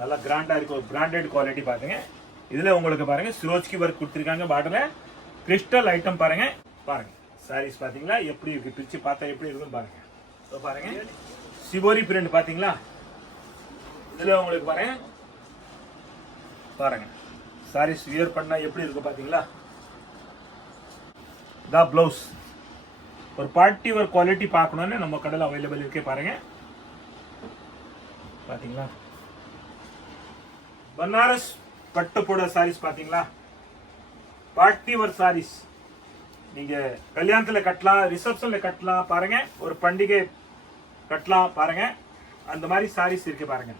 நல்லா கிராண்டா இருக்கு, ஒரு பிராண்டட் குவாலிட்டி பாருங்க. இதுல உங்களுக்கு பாருங்க சிரோஜ்கி ஒர்க் கொடுத்துருக்காங்க. பாட்டல கிறிஸ்டல் ஐட்டம் பாருங்க. பாருங்க சாரீஸ் பாத்தீங்களா எப்படி இருக்கு, பிரிச்சு பார்த்தா எப்படி இருக்குன்னு பாருங்க. ஸோ பாருங்க சிபோரி பிரிண்ட் பாத்தீங்களா, இதுல உங்களுக்கு பாருங்க பாருங்க சாரீஸ் வியர் பண்ணா எப்படி இருக்கு பாத்தீங்களா. த பிளவுஸ் ஒரு பார்ட்டி ஒரு குவாலிட்டி பார்க்கணும்னு நம்ம கடையில் அவைலபிள் இருக்கே பாருங்க. பாத்தீங்களா பனாரஸ் பட்டு போட சாரீஸ் பாத்தீங்களா, பார்ட்டி ஒரு சாரீஸ் நீங்க கல்யாணத்துல கட்டலாம், ரிசப்ஷன்ல கட்டலாம் பாருங்க, ஒரு பண்டிகை கட்டலாம் பாருங்க. அந்த மாதிரி சாரீஸ் இருக்கு பாருங்க.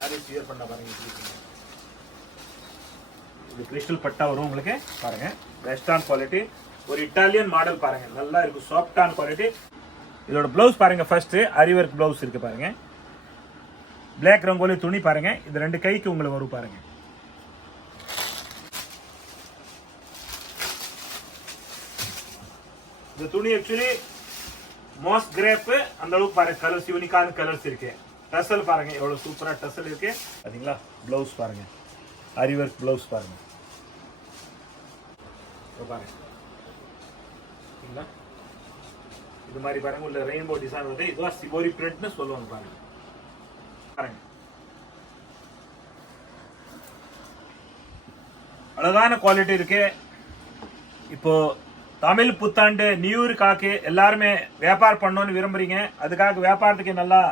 சாரீஸ் வியர் பண்ண பாருங்க. இது கிறிஸ்டல் பட்டா வரும் உங்களுக்கு பாருங்க. வெஸ்டர்ன் குவாலிட்டி, ஒரு இட்டாலியன் மாடல் பாருங்க, நல்லா இருக்கு, சாஃப்டான குவாலிட்டி. இதோட பிளவுஸ் பாருங்க, ஃபர்ஸ்ட் அரி ஒர்க் பிளவுஸ் இருக்கு பாருங்க. பிளாக் ரங்கோலி துணி பாருங்க, இது ரெண்டு கைக்கு உங்களுக்கு வரும் பாருங்க. இந்த துணி ஆக்சுவலி மாஸ் கிரேப் அந்த அளவுக்கு பாருங்க, கலர்ஸ் யூனிக்கான கலர்ஸ் இருக்கு. டசல் பாருங்க எவ்வளவு சூப்பரா டசல் இருக்கு பாத்தீங்களா. பிளவுஸ் பாருங்க, அரி ஒர்க் பிளவுஸ் பாருங்க. பாருங்க இது மாதிரி பாருங்க, உள்ள ரெயின்போ டிசைன் வந்து இதுவா சிபோரி பிரிண்ட்னு சொல்லுவாங்க பாருங்க. பாருங்க அழகான குவாலிட்டி இருக்கு. இப்போ தமிழ் புத்தாண்டு நியூ இயர்க்காக எல்லாருமே வியாபாரம் பண்ணணும்னு விரும்புறீங்க, அதுக்காக வியாபாரத்துக்கு நல்லா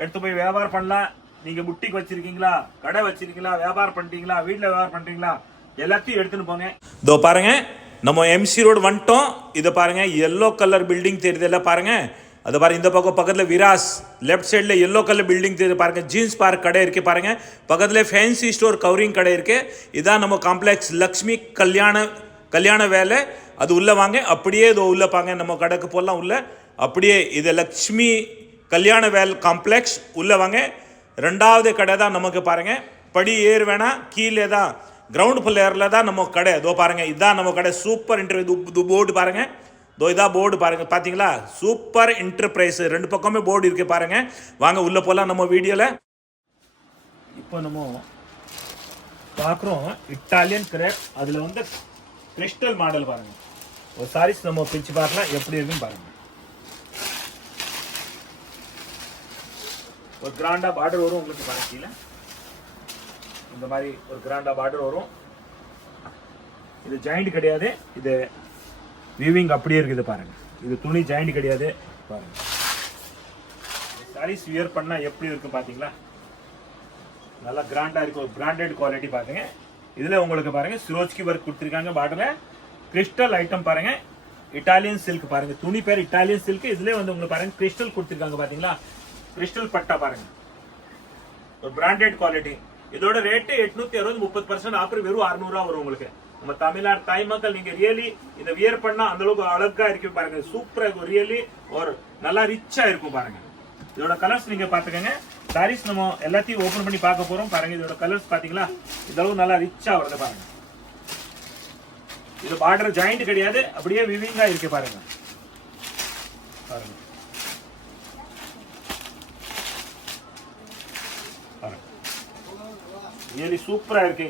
எடுத்து போய் வியாபாரம் பண்ணலாம். நீங்க புட்டிக் வச்சிருக்கீங்களா, கடை வச்சிருக்கீங்களா, வியாபாரம் பண்றீங்களா, வீட்டுல வியாபாரம் பண்றீங்களா, எல்லாத்தையும் எடுத்துன்னு போங்க. இதோ பாருங்க நம்ம எம்சி ரோடு வந்துட்டோம். இதை பாருங்க எல்லோ கலர் பில்டிங் தெரியுது எல்லாம் பாருங்க. அது பாருங்க இந்த பக்கம் பக்கத்தில் விராஸ் லெஃப்ட் சைடில் எல்லோ கலர் பில்டிங் தெரியுது பாருங்க. ஜீன்ஸ் பார்க் கடை இருக்கு பாருங்க. பக்கத்தில் ஃபேன்சி ஸ்டோர் கவரிங் கடை இருக்கு. இதான் நம்ம காம்ப்ளெக்ஸ் லக்ஷ்மி கல்யாண வேலை. அது உள்ள வாங்க, அப்படியே இதோ உள்ள பாங்க, நம்ம கடைக்கு போடலாம் உள்ள. அப்படியே இது லக்ஷ்மி கல்யாண வேல் காம்ப்ளெக்ஸ் உள்ள வாங்க. ரெண்டாவது கடை தான் நமக்கு பாருங்க. படி ஏறு வேணா, கீழே தான் கிரவுண்ட் ஃப்ளோரில் தான் நம்ம கடை. இதோ பாருங்க இதுதான் நம்ம கடை. சூப்பர் இன்டர்வியூ போர்டு பாருங்க. இதோ இதான் போர்டு பாருங்க, பாத்தீங்களா சூப்பர் என்டர்பிரைஸ். ரெண்டு பக்கமே போர்டு இருக்கு பாருங்க. வாங்க உள்ள போலாம் நம்ம வீடியோல. இப்போ நம்ம பார்க்குறோம் இட்டாலியன் கிரேப், அதுல வந்து கிறிஸ்டல் மாடல் பாருங்க. ஒரு சாரீஸ் நம்ம பிரிச்சு பார்க்கலாம் எப்படி இருக்குன்னு பாருங்க. ஒரு கிராண்டா பார்டர் வரும் உங்களுக்கு பாருங்க. கீழே இந்த மாதிரி ஒரு கிராண்டா பார்டர் வரும். இது ஜாயிண்ட் கிடையாது, இது வீவிங் அப்படியே இருக்குது பாருங்க. இது துணி ஜாயிண்ட் கிடையாது பாருங்க. சாரீஸ் வியர் பண்ணா எப்படி இருக்கு பாத்தீங்களா, நல்லா கிராண்டா இருக்கு, ஒரு பிராண்டட் குவாலிட்டி பாருங்க. இதுல உங்களுக்கு பாருங்க சிரோஜ்கி ஒர்க் கொடுத்துருக்காங்க. பாட்டல கிறிஸ்டல் ஐட்டம் பாருங்க, இட்டாலியன் சில்க் பாருங்க. துணி பேர் இட்டாலியன் சில்க். இதுல வந்து உங்களுக்கு பாருங்க கிறிஸ்டல் கொடுத்துருக்காங்க பாத்தீங்களா. கிறிஸ்டல் பட்டா பாருங்க, ஒரு பிராண்டட் குவாலிட்டி. இதோட ரேட்டு 860, 30% ஆஃபர் வெறும் 600 ரூபா வரும் உங்களுக்கு. நம்ம தமிழ்நாடு தாய் மக்கள் நீங்க ரியலி இந்த வியர் பண்ணா அந்த அளவுக்கு அழகா இருக்கு பாருங்க. சூப்பரா இருக்கும், ரியலி ஒரு நல்லா ரிச்சா இருக்கும் பாருங்க. இதோட கலர்ஸ் நீங்க பாத்துக்கங்க. சாரீஸ் நம்ம எல்லாத்தையும் ஓபன் பண்ணி பார்க்க போறோம் பாருங்க. இதோட கலர்ஸ் பாத்தீங்களா, இதளவு நல்லா ரிச்சா வருது பாருங்க. இது பார்டர் ஜாயிண்ட் கிடையாது, அப்படியே விவிங்கா இருக்கு பாருங்க. பாருங்க ரியலி சூப்பரா இருக்கு.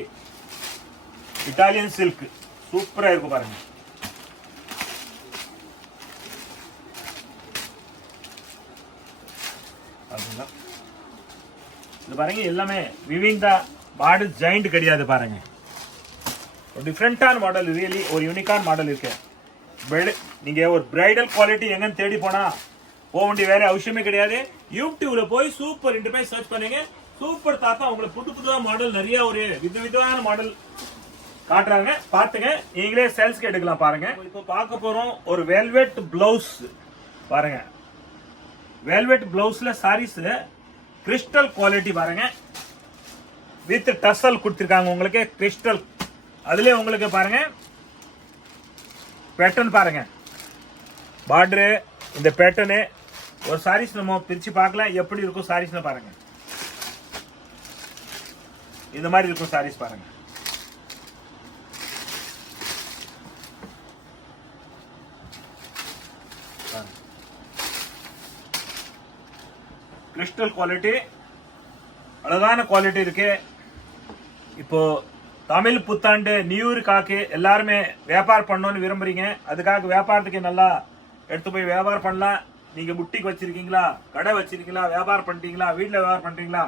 இட்டாலியன் சில்க் சூப்பரா இருக்கும் பாருங்க. இது பாருங்க எல்லாமே விவிங் தான், பார்டர் ஜாயிண்ட் கிடையாது பாருங்க. ஒரு டிஃப்ரெண்டான மாடல், ரியலி ஒரு யூனிக்கான மாடல் இருக்கு. நீங்க ஒரு பிரைடல் குவாலிட்டி எங்கன்னு தேடி போனா போக வேண்டிய வேற அவசியமே கிடையாது. யூடியூப்ல போய் சூப்பர் இன்டர்பிரைஸ் சர்ச் பண்ணுங்க. சூப்பர் தாத்தா உங்களுக்கு புது புதுவா மாடல் நிறைய ஒரு விதவிதமான மாடல் காட்டுறாங்க, பாத்துங்க. நீங்களே சேல்ஸ்க்கு எடுக்கலாம் பாருங்க. இப்போ பார்க்க போறோம் ஒரு வெல்வெட் பிளவுஸ் பாருங்க. வெல்வெட் பிளவுஸ்ல சாரீஸ் கிறிஸ்டல் குவாலிட்டி பாருங்க, வித் டசல் கொடுத்திருக்காங்க உங்களுக்கு கிறிஸ்டல். அதுல உங்களுக்கு பாருங்க பேட்டர்ன் பாருங்க, பார்டரு இந்த பேட்டர்னு. ஒரு சாரீஸ் நம்ம பிரிச்சு பார்க்கலாம் எப்படி இருக்கும் சாரீஸ்னு பாருங்க. இந்த மாதிரி இருக்கும் சாரீஸ் பாருங்க. கிறிஸ்டல் குவாலிட்டி அழகான குவாலிட்டி இருக்கு. இப்போ தமிழ் புத்தாண்டு நியூ இயர்க்காக எல்லாருமே வியாபாரம் பண்ணணும்னு விரும்புறீங்க. அதுக்காக வியாபாரத்துக்கு நல்லா எடுத்து போய் வியாபாரம் பண்ணலாம். நீங்க புட்டிக் வச்சிருக்கீங்களா, கடை வச்சிருக்கீங்களா, வியாபாரம் பண்ணிட்டீங்களா, வீட்டில் வியாபாரம் பண்றீங்களா,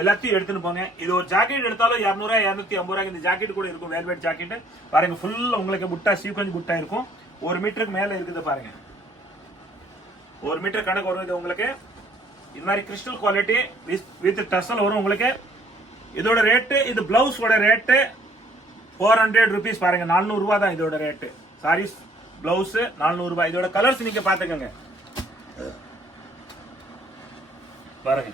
எல்லாத்தையும் எடுத்துன்னு போங்க. இது ஒரு ஜாக்கெட் எடுத்தாலும் 200 250 ரூபாய்க்கு இந்த ஜாக்கெட் கூட இருக்கும். வேல்வெட் ஜாக்கெட் பாருங்க, ஃபுல் உங்களுக்கு புட்டா சீக்வென்ஸ் புட்டா இருக்கும். 1 மீட்டருக்கு மேல இருக்குது பாருங்க. 1 மீட்டர் கணக்கு வரும். இது உங்களுக்கு இது மாதிரி கிறிஸ்டல் குவாலிட்டி வித் டசல் வரும் உங்களுக்கு. இதோட ரேட்டு, இது பிளவுஸோட ரேட்டு 400 rupees பாருங்க. 400 ரூபாய் தான் இதோட ரேட்டு. சாரீஸ் பிளவுஸ் 400 ரூபாய். இதோட கலர்ஸ் நீங்க பாத்துக்கோங்க பாருங்க.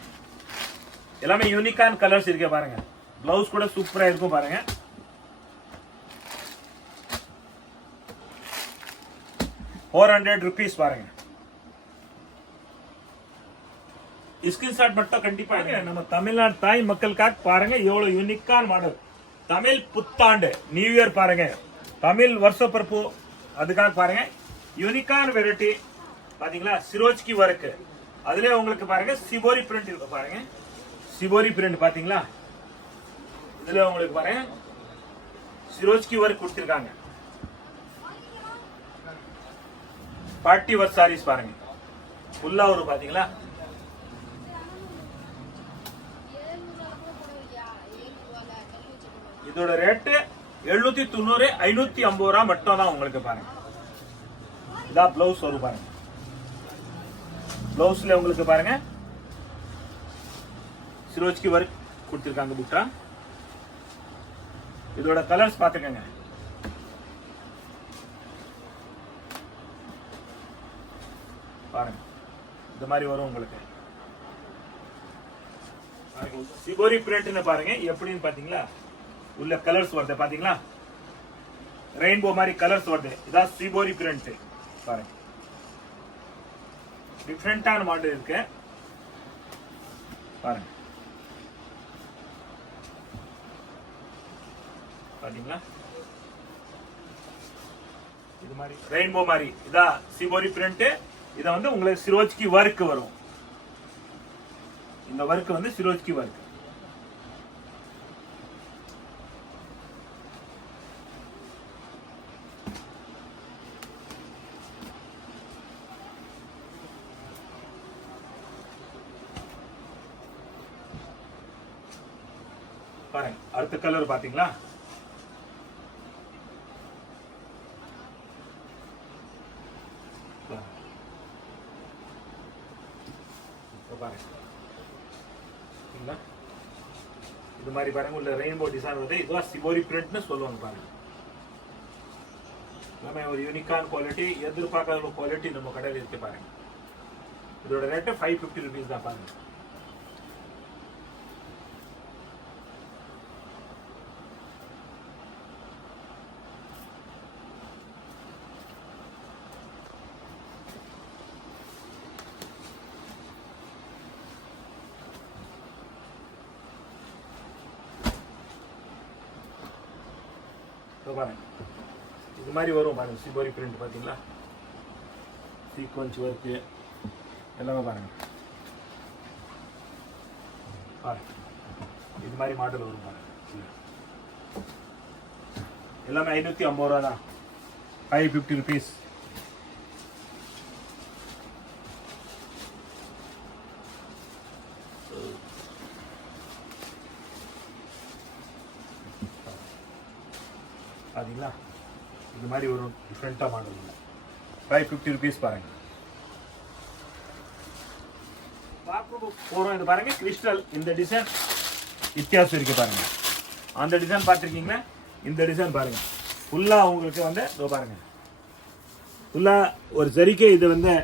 எல்லாமே யூனிக்கான கலர்ஸ் இருக்கு பாருங்க. பிளவுஸ் கூட சூப்பரா இருக்கும் பாருங்க. ₹400 பாருங்க. ஸ்கிரீன்ஷாட் மட்டும் கண்டிப்பா நம்ம தமிழ்நாடு தாய் மக்களுக்காக பாருங்க. எவ்வளவு யூனிக்கான மாடல். தமிழ் புத்தாண்டு நியூ இயர் பாருங்க. தமிழ் வருஷ பிறப்பு அதுக்காக பாருங்க. யூனிக்கான வெரைட்டி பாத்தீங்களா. சிரோஜ்கி ஒர்க் அதுல உங்களுக்கு பாருங்க சிபோரி பிரிண்ட் இருக்கு பாருங்க. சிபோரி பிரிண்ட் பாத்தீங்களா. இதுல உங்களுக்கு பாருங்க சிரோஜ்கி ஒர்க் கொடுத்திருக்காங்க. பார்ட்டி ஒர்க் சாரீஸ் பாருங்க. ஃபுல்லா வரும் பாத்தீங்களா. இதோட ரேட்டு 790 550 ரூபாய் மட்டும் தான் உங்களுக்கு பாருங்க. இதான் பிளவுஸ் வரும் பாருங்க. பிளவுஸ்ல உங்களுக்கு பாருங்க சிரோஜ்கி ஒர்க் கொடுத்திருக்காங்க புட்டா. இதோட கலர்ஸ் பாத்துக்கங்க பாருங்க. இந்த மாதிரி வரும் உங்களுக்கு. சிபோரி பிரிண்ட் பாருங்க எப்படின்னு பாத்தீங்களா. உள்ள கலர்ஸ் வருது பாத்தீங்களா. ரெயின்போ மாதிரி கலர்ஸ் வருது. இதான் சிபோரி பிரிண்ட் பாருங்க. டிஃபரெண்டான மாடல் இருக்கு பாருங்க. பாத்தீங்களா. இது மாதிரி ரெயின்போ மாதிரி இதான் சிபோரி பிரிண்ட். இத வந்து உங்களுக்கு சிரோஜ்கி ஒர்க் வரும். இந்த ஒர்க் வந்து சிரோஜ்கி ஒர்க். பாருங்க அடுத்த கலர் பாத்தீங்களா. இது மாதிரி பாருங்க உள்ள ரெயின்போ டிசைன் வருது. இதுதான் சிபோரி பிரிண்ட்னு சொல்லுவாங்க பாருங்க. எல்லாமே ஒரு யூனிக்கான குவாலிட்டி, எதிர்பார்க்காத குவாலிட்டி நம்ம கடையில் இருக்கு பாருங்க. இதோட ரேட்டு 550 rupees தான் பாருங்க. பாருங்க இது மாதிரி வரும் பாருங்க. சிபோரி பிரிண்ட் பாத்தீங்களா. சீக்வென்ஸ் ஒர்க் எல்லாமே பாருங்க. பாருங்க இது மாதிரி மாடல் வரும் பாருங்க. எல்லாமே 550 ரூபா தான். 550 rupees. பாத்தீங்களா. இது மாதிரி ஒரு டிஃப்ரெண்டா மாடல் 550 rupees பாருங்க. போறோம். இது பாருங்க கிறிஸ்டல். இந்த டிசைன் வித்தியாசம் இருக்கு பாருங்க. அந்த டிசைன் பார்த்துருக்கீங்களா. இந்த டிசைன் பாருங்க. ஃபுல்லா உங்களுக்கு வந்து இதோ பாருங்க. ஃபுல்லா ஒரு ஜரிக்கை இது வந்து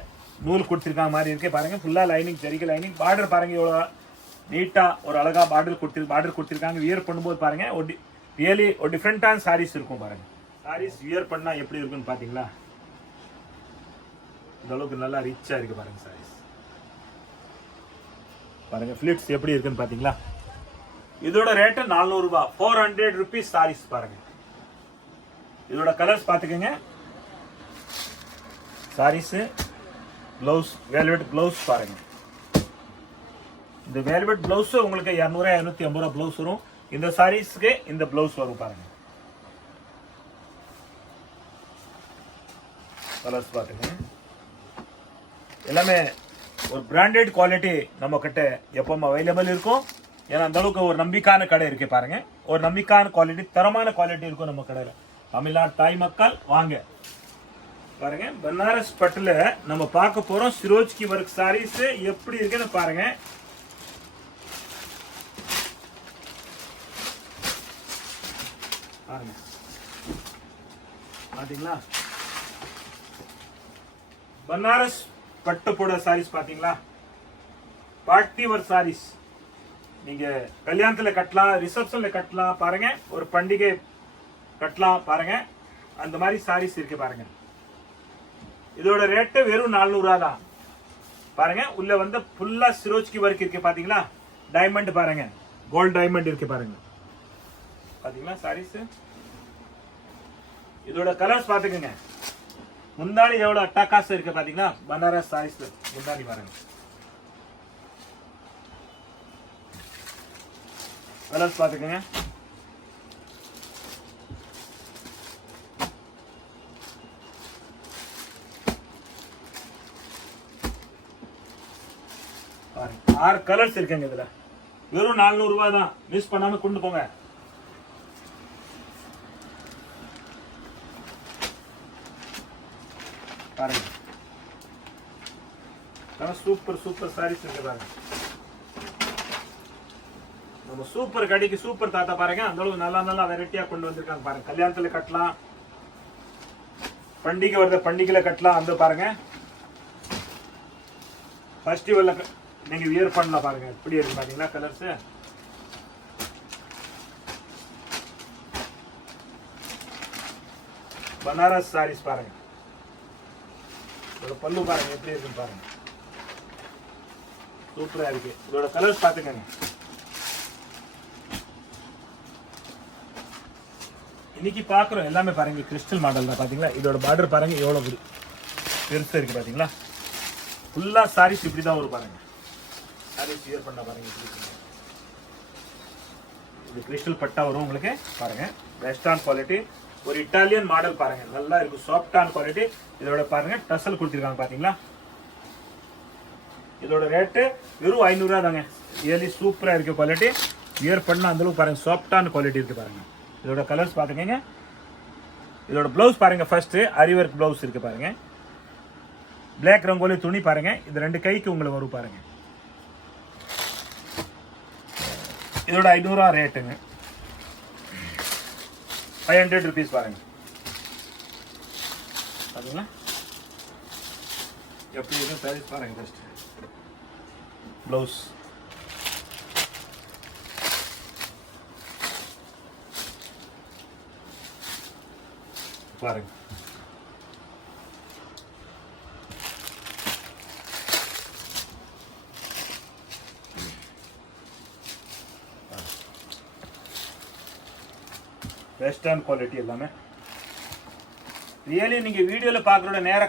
நூல் கொடுத்துருக்காங்க மாதிரி இருக்கே பாருங்க. ஃபுல்லா லைனிங் ஜரிக்கை லைனிங். பார்டர் பாருங்க எவ்வளோ நீட்டா ஒரு அழகா பார்டர் கொடுத்துருக்காங்க. வியர் பண்ணும்போது பாருங்க ரியலி ஒரு டிஃப்ரெண்டான சாரீஸ் இருக்கும் பாருங்க. சாரீஸ் வியர் பண்ணா எப்படி இருக்குன்னு பாத்தீங்களா. இந்த அளவுக்கு நல்லா ரிச்சா இருக்கு பாருங்க சாரீஸ். பாருங்க ஃபிளிட்ஸ் எப்படி இருக்குன்னு பாத்தீங்களா. இதோட ரேட்டு 400 ரூபாய். 400 rupees சாரீஸ் பாருங்க. இதோட கலர்ஸ் பாத்துக்கங்க. சாரீஸ் பிளவுஸ் வேல்வெட் பிளவுஸ் பாருங்க. இந்த வேல்வெட் பிளவுஸ் உங்களுக்கு 200 250 ரூபா பிளவுஸ் வரும். இந்த சாரீஸ்க்கு இந்த பிளவுஸ் வரும் பாருங்க. கலர்ஸ் பாத்துங்க. எல்லாமே ஒரு பிராண்டட் குவாலிட்டி நம்ம கிட்ட எப்பவும் அவைலபிள் இருக்கும். ஏன்னா அந்த அளவுக்கு ஒரு நம்பிக்கையான கடை இருக்கு பாருங்க. ஒரு நம்பிக்கையான குவாலிட்டி, தரமான குவாலிட்டி இருக்கும் நம்ம கடையில. தமிழ்நாடு தாய் மக்கள் வாங்க பாருங்க. பனாரஸ் பட்டுல நம்ம பார்க்க போறோம் சிரோஜ்கி ஒர்க் சாரீஸ் எப்படி இருக்குன்னு பாருங்க. பாருங்க பாத்தீங்களா, பனாரஸ் பட்டு போட சாரீஸ் பாத்தீங்களா. பார்ட்டி ஒர்க் சாரீஸ் நீங்க கல்யாணத்துல கட்டலாம், ரிசப்ஷன்ல கட்டலாம் பாருங்க, ஒரு பண்டிகை கட்டலாம் பாருங்க. அந்த மாதிரி சாரீஸ் இருக்கு பாருங்க. இதோட ரேட்டு வெறும் 400 ரூபா தான் பாருங்க. உள்ள வந்து ஃபுல்லா சிரோஜ்கி ஒர்க் இருக்கு பாத்தீங்களா. டைமண்ட் பாருங்க, கோல்ட் டைமண்ட் இருக்கு பாருங்க. பாத்தீங்களா சாரீஸ். இதோட கலர்ஸ் பாத்துக்கங்க. முந்தானி எவ்வளவு அட்டகாசம் இருக்கு பாத்தீங்களா. பனாரஸ் சாரீஸ்ல முந்தானி பாருங்க. கலர்ஸ் பாத்துக்கங்க. பாருங்க 6 கலர்ஸ் இருக்குங்க இதுல. வெறும் 400 ரூபாய் தான். மிஸ் பண்ணாம கொண்டு போங்க. பாருங்க சூப்பர் சூப்பர் சாரீஸ் இருக்கு பாருங்க. நம்ம சூப்பர் கடைக்கு சூப்பர் தாத்தா பாருங்க. அந்த அளவுக்கு நல்லா நல்லா வெரைட்டியா கொண்டு வந்திருக்காங்க பாருங்க. கல்யாணத்துல கட்டலாம், பண்டிகை வருது பண்டிகையில கட்டலாம். அந்த பாருங்க ஃபெஸ்டிவல்ல நீங்க வியர் பண்ணலாம் பாருங்க. எப்படி இருக்கு பாத்தீங்களா கலர்ஸ். பனாரஸ் சாரீஸ் பாருங்க. இதோட பல்லு பாருங்க எப்படி இருக்குன்னு பாருங்க. சூப்பரா இருக்கு. இதோட கலர்ஸ் பாத்துக்கங்க. இன்னைக்கு பாக்குறோம் எல்லாமே பாருங்க கிறிஸ்டல் மாடல் தான் பாத்தீங்களா. இதோட பார்டர் பாருங்க எவ்வளவு பெருசா இருக்கு பாத்தீங்களா. ஃபுல்லா சாரீஸ் இப்படிதான் வரும் பாருங்க. சாரீஸ் வியர் பண்ண பாருங்க. இது கிறிஸ்டல் பட்டா வரும் உங்களுக்கு பாருங்க. பெஸ்டான குவாலிட்டி. ஒரு இட்டாலியன் மாடல் பாருங்க, நல்லா இருக்கு. சாஃப்டான குவாலிட்டி. இதோட பாருங்க டசல் கொடுத்திருக்காங்க பாத்தீங்களா. இதோட ரேட்டு வெறும் 500 ரூபா தாங்க. ரியலி சூப்பரா இருக்கு குவாலிட்டி. வியர் பண்ண அந்த அளவுக்கு பாருங்க சாஃப்டான குவாலிட்டி இருக்கு பாருங்க. இதோட கலர்ஸ் பாத்துக்கங்க. இதோட பிளவுஸ் பாருங்க. ஃபர்ஸ்ட் அரிவர்க் பிளவுஸ் இருக்கு பாருங்க. பிளாக் ரங்கோலி துணி பாருங்க. இது 2 கைக்கு உங்களுக்கு வரும் பாருங்க. இதோட 500 ரூபா ரேட்டுங்க. 500 rupees பாருங்க. பாத்தீங்களா எப்படி இருக்கு சாரீஸ் பாருங்க. ஃபர்ஸ்ட் பிளவுஸ் பாருங்க. பெஸ்டான குவாலிட்டி எல்லாமே. ரியலி நீங்க வீடியோல பாக்குறோட நேர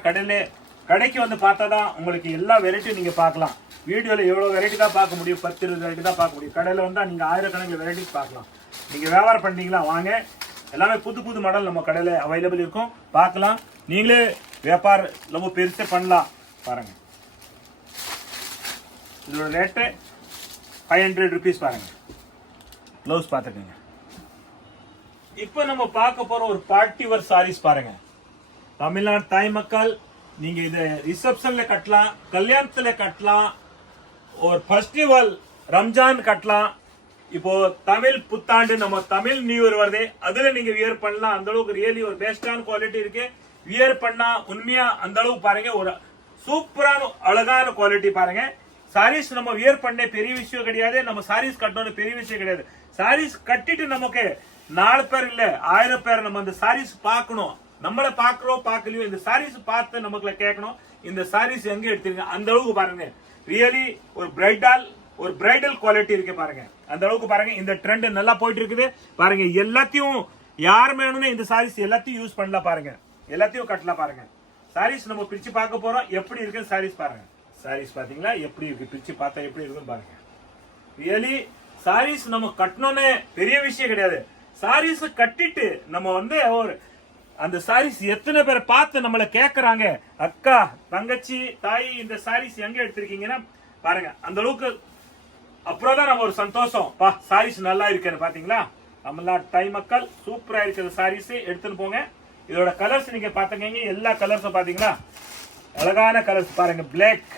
கடைக்கு வந்து பார்த்தா தான் உங்களுக்கு எல்லா வெரைட்டியும் நீங்க பார்க்கலாம். வீடியோல எவ்வளவு வெரைட்டி தான் பார்க்க முடியும், 10-20 வெரைட்டி தான் பார்க்க முடியும். கடையில வந்தா நீங்க ஆயிரக்கணக்கில் வெரைட்டிஸ் பார்க்கலாம். நீங்க வியாபாரம் பண்ணீங்களா வாங்க, எல்லாமே புது புது மாடல் நம்ம கடையில அவைலபிள் இருக்கும், பார்க்கலாம். நீங்களே வியாபாரம் ரொம்ப பெருசா பண்ணலாம் பாருங்க. இதோட ரேட்டு 500 rupees பாருங்க. ப்ளவுஸ் பார்த்துக்கோங்க. இப்போ நம்ம பார்க்க போற ஒரு பார்ட்டி வேர் சாரீஸ் பாருங்க. தமிழ்நாடு தாய் மக்கள் நீங்க இதை ரிசப்ஷன்ல கட்டலாம், கல்யாணத்துல கட்டலாம், ஒரு ஃபெஸ்டிவல் ரம்ஜான் கட்டலாம். இப்போ தமிழ் புத்தாண்டு நம்ம தமிழ் நியூ இயர் வருது, அதுல நீங்க வியர் பண்ணலாம். அந்த அளவுக்கு ரியலி ஒரு பெஸ்டான குவாலிட்டி இருக்கு. வியர் பண்ணா உண்மையா அந்த அளவுக்கு பாருங்க, ஒரு சூப்பரான அழகான குவாலிட்டி பாருங்க. சாரீஸ் நம்ம வியர் பண்ண பெரிய விஷயம் கிடையாது, நம்ம சாரீஸ் கட்டணும் பெரிய விஷயம் கிடையாது. சாரீஸ் கட்டிட்டு நமக்கு 4 பேர் இல்ல 1000 பேர் நம்ம அந்த சாரீஸ் பார்க்கணும். நம்மள பாக்குறோம் பார்க்கலையோ இந்த சாரீஸ் பார்த்து நமக்குள்ள கேட்கணும், இந்த சாரீஸ் எங்க எடுத்துருங்க. அந்த அளவுக்கு பாருங்க ரியலி ஒரு பிரைடல் குவாலிட்டி இருக்கு பாருங்க. அந்த அளவுக்கு பாருங்க. இந்த ட்ரெண்ட் நல்லா போயிட்டு இருக்குது பாருங்க. எல்லாத்தையும் யார் வேணும்னு இந்த சாரீஸ் எல்லாத்தையும் யூஸ் பண்ணலாம் பாருங்க, எல்லாத்தையும் கட்டலாம் பாருங்க. சாரீஸ் நம்ம பிரிச்சு பார்க்க போறோம். எப்படி இருக்கு சாரீஸ் பாருங்க. சாரீஸ் பாத்தீங்களா எப்படி இருக்கு, பிரிச்சு பார்த்தா எப்படி இருக்குன்னு பாருங்க. ரியலி சாரீஸ் நம்ம கட்டணும்னு பெரிய விஷயம் கிடையாது. சாரீஸ் கட்டிட்டு நம்ம வந்து ஒரு அந்த சாரீஸ் எத்தனை பேரை பார்த்து நம்மள கேக்குறாங்க, அக்கா தங்கச்சி தாய் இந்த சாரீஸ் எங்க எடுத்திருக்கீங்கன்னா பாருங்க. அந்த அளவுக்கு அப்புறம் தான் நம்ம ஒரு சந்தோஷம், பா சாரீஸ் நல்லா இருக்குன்னு. பாத்தீங்களா, தமிழ்நாடு தாய் மக்கள் சூப்பரா இருக்கிற சாரீஸ் எடுத்துன்னு போங்க. இதோட கலர்ஸ் நீங்க பாத்துக்கீங்க, எல்லா கலர்ஸும் பாத்தீங்களா அழகான கலர்ஸ் பாருங்க. பிளாக்,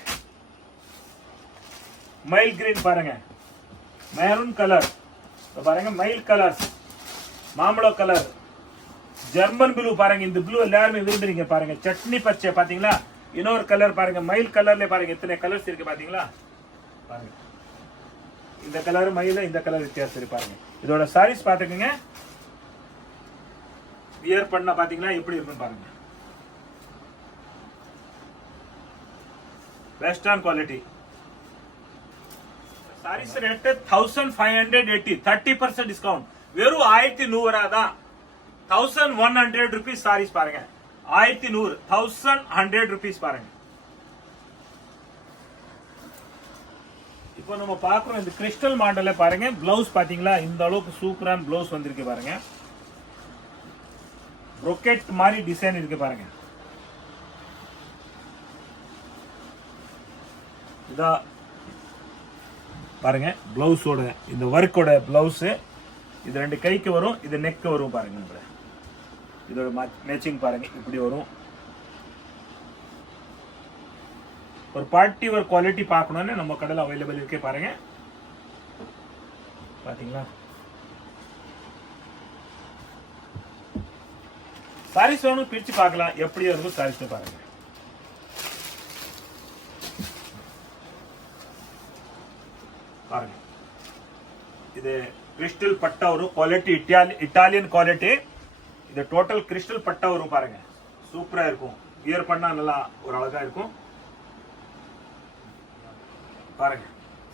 மயில் கிரீன் பாருங்க, மெரூன் கலர் பாருங்க, மயில் கலர், மாம்பழ கலர், ஜெர்மன் ப்ளூ பாருங்க. இந்த ப்ளூ எல்லாருமே விரும்புறீங்க பாருங்க. சட்னி பச்சை பாத்தீங்களா, இன்னொரு கலர் பாருங்க, மயில் கலர்ல பாருங்க எத்தனை கலர்ஸ் இருக்கு பாத்தீங்களா. பாருங்க இந்த கலர் மயில, இந்த கலர் வித்தியாசம் இருக்கு பாருங்க. இதோட சாரீஸ் பாத்துக்கங்க, வியர் பண்ண பாத்தீங்களா எப்படி இருக்குன்னு பாருங்க. Western quality. Saris rate 1580, 30% discount. வெறும் 1100 தான். 1100 rupees சாரீஸ் பாருங்க. 1100, 1100 rupees பாருங்க. இப்போ நம்ம பாக்குறோம் இந்த கிறிஸ்டல் மாடல்ல பாருங்க. பிளவுஸ் பாத்தீங்களா இந்த அளவுக்கு சூப்பரான பிளவுஸ் வந்திருக்கு பாருங்க. ராக்கெட் மாதிரி டிசைன் இருக்கு பாருங்க. இதா பாருங்க பிளவுஸோட இந்த ஒர்க்கோட பிளவுஸ். இது ரெண்டு கைக்கு வரும், இது நெக் வரும் பாருங்க. இதோட மேட்சிங் பாருங்க இப்படி வரும். ஒரு பார்ட்டி ஒரு குவாலிட்டி பார்க்கணும்னு நம்ம கடையில் அவைலபிள் இருக்கே பாருங்க. பாத்தீங்களா சாரீஸ் வேணும் பிரிச்சு பார்க்கலாம் எப்படி இருக்கும் சாரீஸ் பாருங்க. பாருங்க இது கிறிஸ்டல் பட்டா வரும், குவாலிட்டி இட்டாலியன் குவாலிட்டி. இது டோட்டல் கிறிஸ்டல் பட்டா வரும் பாருங்க. சூப்பரா இருக்கும், வியர் பண்ணா நல்லா ஒரு அழகா இருக்கும் பாருங்க.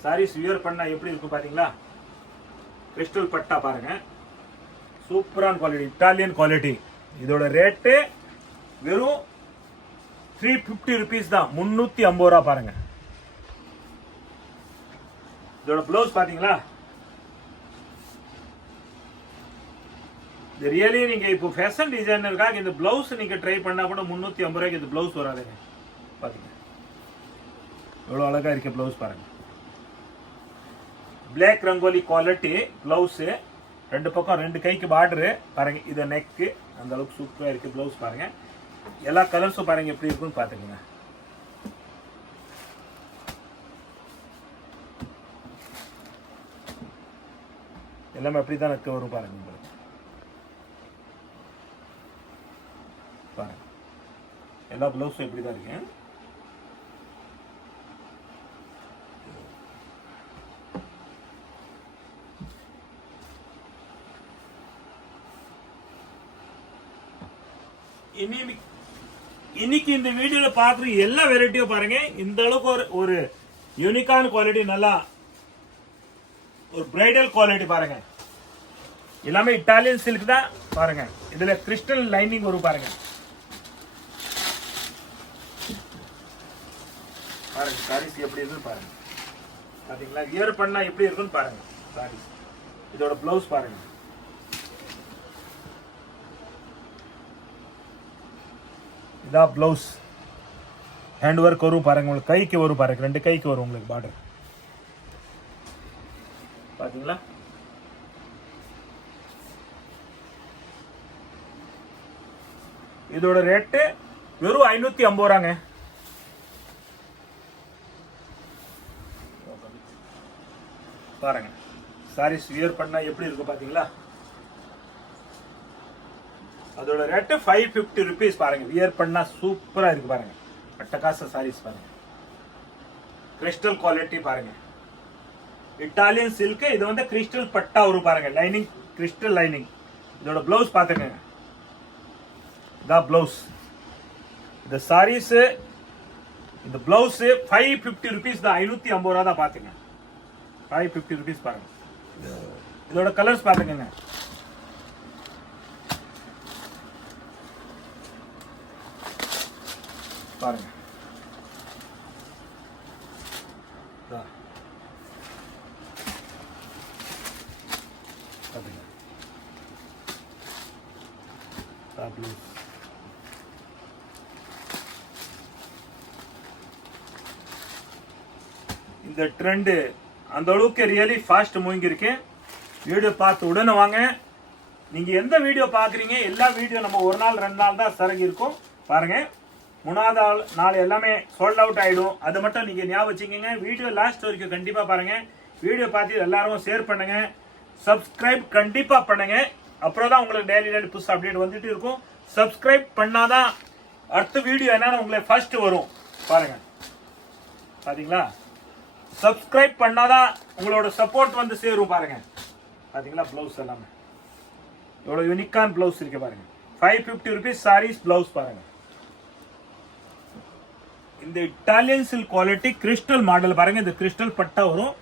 சாரீஸ் வியர் பண்ணா எப்படி இருக்கும் பாத்தீங்களா. கிறிஸ்டல் பட்டா பாருங்க, சூப்பரான குவாலிட்டி, இட்டாலியன் குவாலிட்டி. இதோட ரேட்டு வெறும் 350 rupees தான், 350 ரூபா பாருங்க. இதோட பிளவுஸ் பாத்தீங்களா. இது ரியலி நீங்க இப்போ ஃபேஷன் டிசைனருக்காக இந்த பிளவுஸ் நீங்க ட்ரை பண்ணா கூட 350 ரூபாய்க்கு இந்த பிளவுஸ் வராதுங்க. பாத்தீங்க எவ்வளவு அழகா இருக்கு பிளவுஸ் பாருங்க. பிளாக் ரங்கோலி குவாலிட்டி பிளவுஸ், ரெண்டு பக்கம் ரெண்டு கைக்கு பார்டர் பாருங்க. இது நெக், அந்த அளவுக்கு சூப்பரா இருக்கு பிளவுஸ் பாருங்க. எல்லா கலர்ஸும் பாருங்க எப்படி இருக்குன்னு பாத்துக்கங்க. எல்லாமே அப்படிதான் நெக் வரும் பாருங்க. பாருங்க எல்லா பிளவுஸும் எப்படிதான் இருக்கு. இன்னைக்கு இந்த வீடியோல பாக்குற எல்லா வெரைட்டியும் பாருங்க. இந்த அளவுக்கு ஒரு யூனிக்கான குவாலிட்டி, நல்லா ஒரு பிரைடல் குவாலிட்டி பாருங்க. எல்லாமே இட்டாலியன் சில்க் தான் பாருங்க. இதுல கிறிஸ்டல் லைனிங் வரும் பாருங்க. பாருங்க சாரீஸ் எப்படி இருக்குன்னு பாருங்க. பாத்தீங்களா வியர் பண்ணா எப்படி இருக்குன்னு பாருங்க சாரீஸ். இதோட பிளவுஸ் பாருங்க. இதான் பிளவுஸ், ஹேண்ட் ஒர்க் வரும் பாருங்க. உங்களுக்கு கைக்கு வரும் பாருங்க, ரெண்டு கைக்கு வரும் உங்களுக்கு பார்டர். பாத்தீங்களா இதோட ரேட்டு வெறும் 550 ரூபாங்க. பாருங்க சாரீஸ் வியர் பண்ணா எப்படி இருக்கு பாத்தீங்களா. அதோட ரேட்டு 550 rupees பாருங்க. வியர் பண்ணா சூப்பரா இருக்கு பாருங்க. அட்டகாச சாரீஸ் பாருங்க. கிறிஸ்டல் குவாலிட்டி பாருங்க, இட்டாலியன் சில்க். இது வந்து கிறிஸ்டல் பட்டா வரும் பாருங்க. Lining crystal lining. இதோட பிளவுஸ் பாத்துங்க. இதான் பிளவுஸ். இந்த சாரீஸ் இந்த பிளவுஸ் 550 rupees தான், 550 ரூபா தான். பாத்துங்க 550 rupees பாருங்க. இதோட கலர்ஸ் பாத்துங்க. பாருங்க பாத்தீங்க டாப் லூஸ். இந்த ட்ரெண்ட் அந்த அளவுக்கு ரியலி ஃபாஸ்ட் மூவிங் இருக்கு. வீடியோ பார்த்து உடனே வாங்க. நீங்க எந்த வீடியோ பாக்குறீங்க, எல்லா வீடியோ நம்ம ஒரு நாள் 2 நாள் தான் சரக்கு இருக்கும் பாருங்க. 3வது நாள் எல்லாமே சோல்ட் அவுட் ஆயிடும். அது மட்டும் நீங்க ஞாபகம் வச்சுக்கோங்க. வீடியோ லாஸ்ட் வரைக்கும் கண்டிப்பா பாருங்க. வீடியோ பார்த்து எல்லாரும் ஷேர் பண்ணுங்க, சப்ஸ்கிரைப் கண்டிப்பா பண்ணுங்க. அப்புறம் தான் உங்களுக்கு டெய்லி புதுசு அப்டேட் வந்துட்டு இருக்கும். சப்ஸ்கிரைப் பண்ணாதான் அடுத்த வீடியோ என்னன்னு உங்களுக்கு ஃபர்ஸ்ட் வரும் பாருங்க. பாத்தீங்களா, சப்ஸ்கிரைப் பண்ணாதான் உங்களோட சப்போர்ட் வந்து சேரும் பாருங்க. பாத்தீங்களா, பிளவுஸ் எல்லாமே எவ்வளவு யூனிக்கான பிளவுஸ் இருக்கு பாருங்க. 550 rupees சாரீஸ் பிளவுஸ் பாருங்க. இந்த Italian silk quality crystal model பாருங்க. இந்த கிறிஸ்டல் பட்டா வரும்.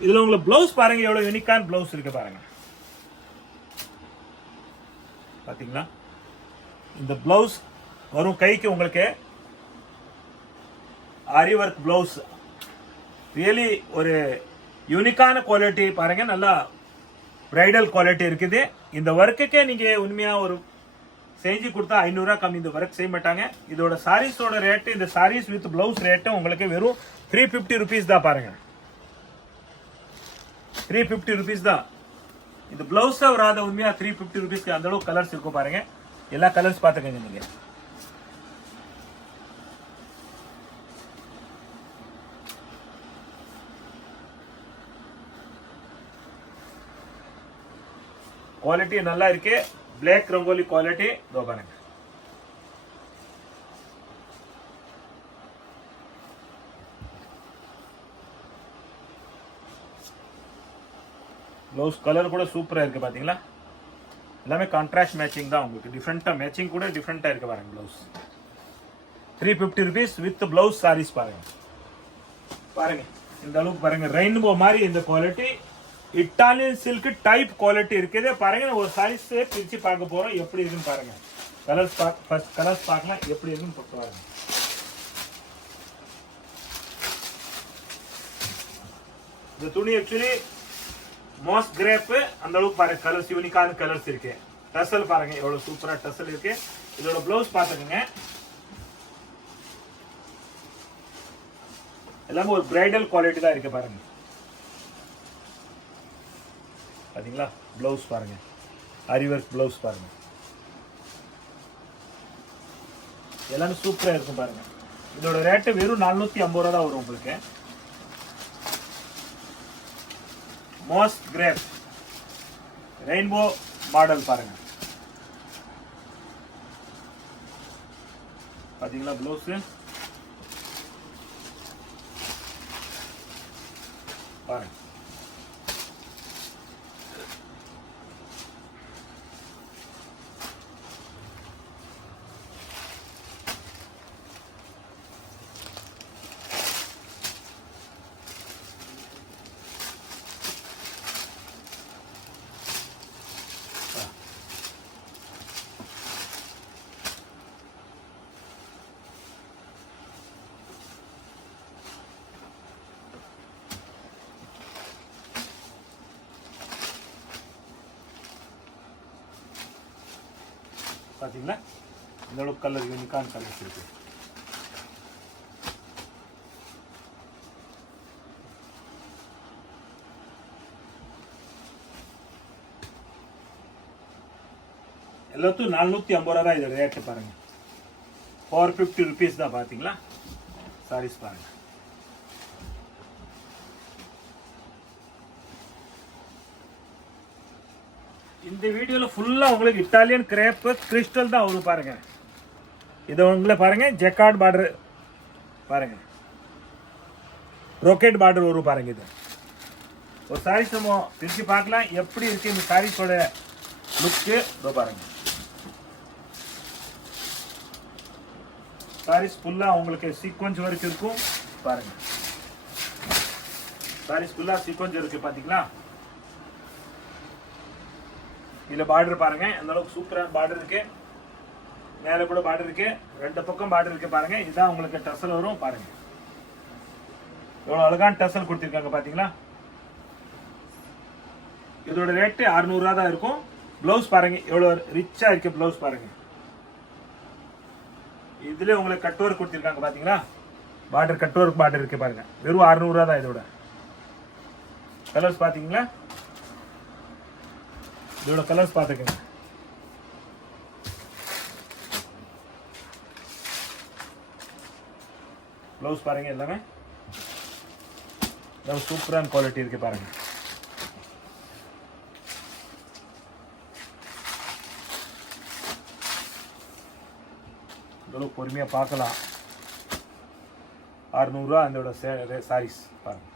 இதுல உங்களுக்கு பிளவுஸ் பாருங்க, எவ்வளவு யூனிக்கான பிளவுஸ் இருக்கு பாருங்க. பாத்தீங்களா, இந்த பிளவுஸ் வரும் கைக்கு உங்களுக்கு ஆரி ஒர்க் பிளவுஸ். ரியலி ஒரு யூனிக்கான குவாலிட்டி பாருங்க. நல்லா பிரைடல் குவாலிட்டி இருக்குது. இந்த ஒர்க்குக்கே நீங்க உண்மையா ஒரு செஞ்சு கொடுத்தா 500 ரூபாய் கம்மி இந்த ஒர்க் செய்ய மாட்டாங்க. இதோட சாரீஸோட ரேட்டு, இந்த சாரீஸ் வித் பிளவுஸ் ரேட்டு உங்களுக்கு வெறும் 350 rupees தான் பாருங்க. 350 rupees தான். இந்த பிளவுஸ் வராத உண்மையா 350 rupeesக்கு அந்த அளவுக்கு கலர்ஸ் இருக்கும் பாருங்க. எல்லா கலர்ஸ் பாத்துக்கங்க நீங்க. குவாலிட்டி நல்லா இருக்கு. பிளாக் ரங்கோலி குவாலிட்டி இதோ பாருங்க. ப்ளவுஸ் கலர் கூட சூப்பரா இருக்கு பாத்தீங்களா. எல்லாமே கான்ட்ராஸ்ட் மேட்சிங் தான். உங்களுக்கு டிஃபரெண்டா மேட்சிங் கூட டிஃபரெண்டா இருக்கு பாருங்க. Blouse 350 rupees with blouse saris பாருங்க. பாருங்க இந்த அளவுக்கு பாருங்க. ரெயின்போ மாதிரி இந்த quality Italian silk type quality இருக்குது பாருங்க. ஒரு சாரீஸ் பிரிச்சு பார்க்க போறோம், எப்படி இருக்குன்னு பாருங்க. கலர்ஸ் ஃபர்ஸ்ட் கலர்ஸ் பார்க்கலாம் எப்படி இருக்குன்னு பாருங்க. இந்த துணி ஆக்சுவலி மாஸ் கிரேப் அந்த அளவுக்கு பாருங்க. கலர்ஸ் யூனிக்கான கலர்ஸ் இருக்கு. டசல் பாருங்க எவ்வளவு சூப்பரா டசல் இருக்கு. இதோட பிளவுஸ் பாத்துக்கோங்க. எல்லாமே ஒரு பிரைடல் குவாலிட்டி தான் இருக்கு பாருங்க. பாத்தீங்களா, பிளவுஸ் பாருங்க. ஆரி ஒர்க் பிளவுஸ் பாருங்க. எல்லாமே சூப்பரா இருக்கும் பாருங்க. இதோட ரேட்டு வெறும் 450 ரூபாய் தான் வரும் உங்களுக்கு. மாஸ் கிரேப் ரெயின்போ மாடல் பாருங்க. பாத்தீங்களா பிளவுஸ் பாருங்க. பாத்தீங்களா, இந்த அளவுக்கு கலர் யூனிக்கான கலர்ஸ் இருக்கு. எல்லாத்துக்கும் 450 ரூபாய் இதோட ரேட்டு பாருங்க. 450 rupees தான். பாத்தீங்களா சாரீஸ் பாருங்க. இந்த வீடியோல ஃபுல்லா உங்களுக்கு இட்டாலியன் கிரேப் கிறிஸ்டல் தான் வரும் பாருங்க. இது உங்களை பாருங்க ஜெக்கார்ட் பார்டர் பாருங்க, ப்ரோக்கெட் பார்டர் வரும் பாருங்க. இது ஒரு சாரீஸ் நம்ம பிரிச்சு பார்க்கலாம் எப்படி இருக்கு இந்த சாரீஸோட லுக்கு. இதோ பாருங்க சாரீஸ் ஃபுல்லா உங்களுக்கு சீக்வென்ஸ் வரைக்கும் இருக்கும் பாருங்க. சாரீஸ் ஃபுல்லா சீக்வென்ஸ் இருக்கு பாத்தீங்களா. இதுல பார்டர் பாருங்க அந்த அளவுக்கு சூப்பரான பார்டர் இருக்கு. மேல கூட பார்டர் இருக்கு, 2 பக்கம் பார்டர் இருக்கு பாருங்க. இதுதான் உங்களுக்கு டசல் வரும் பாருங்க. எவ்வளவு அழகான டசல் கொடுத்திருக்காங்க பாத்தீங்களா. இதோட ரேட்டு 600 ரூபா தான் இருக்கும். ப்ளவுஸ் பாருங்க எவ்வளோ ரிச்சாக இருக்கு. ப்ளவுஸ் பாருங்க, இதுல உங்களுக்கு கட் ஒர்க் கொடுத்துருக்காங்க பாத்தீங்களா, பார்டர் கட் ஒர்க் பார்டர் இருக்கு பாருங்க. வெறும் 600 ரூபா தான். இதோட கலர்ஸ் பாத்தீங்களா, இதோட கலர்ஸ் பாத்துக்கங்க. ப்ளவுஸ் பாருங்க, எல்லாமே சூப்பரான குவாலிட்டி இருக்கு பாருங்க. பொறுமையா பார்க்கலாம். 600 ரூபா அதோட சாரீஸ் பாருங்க.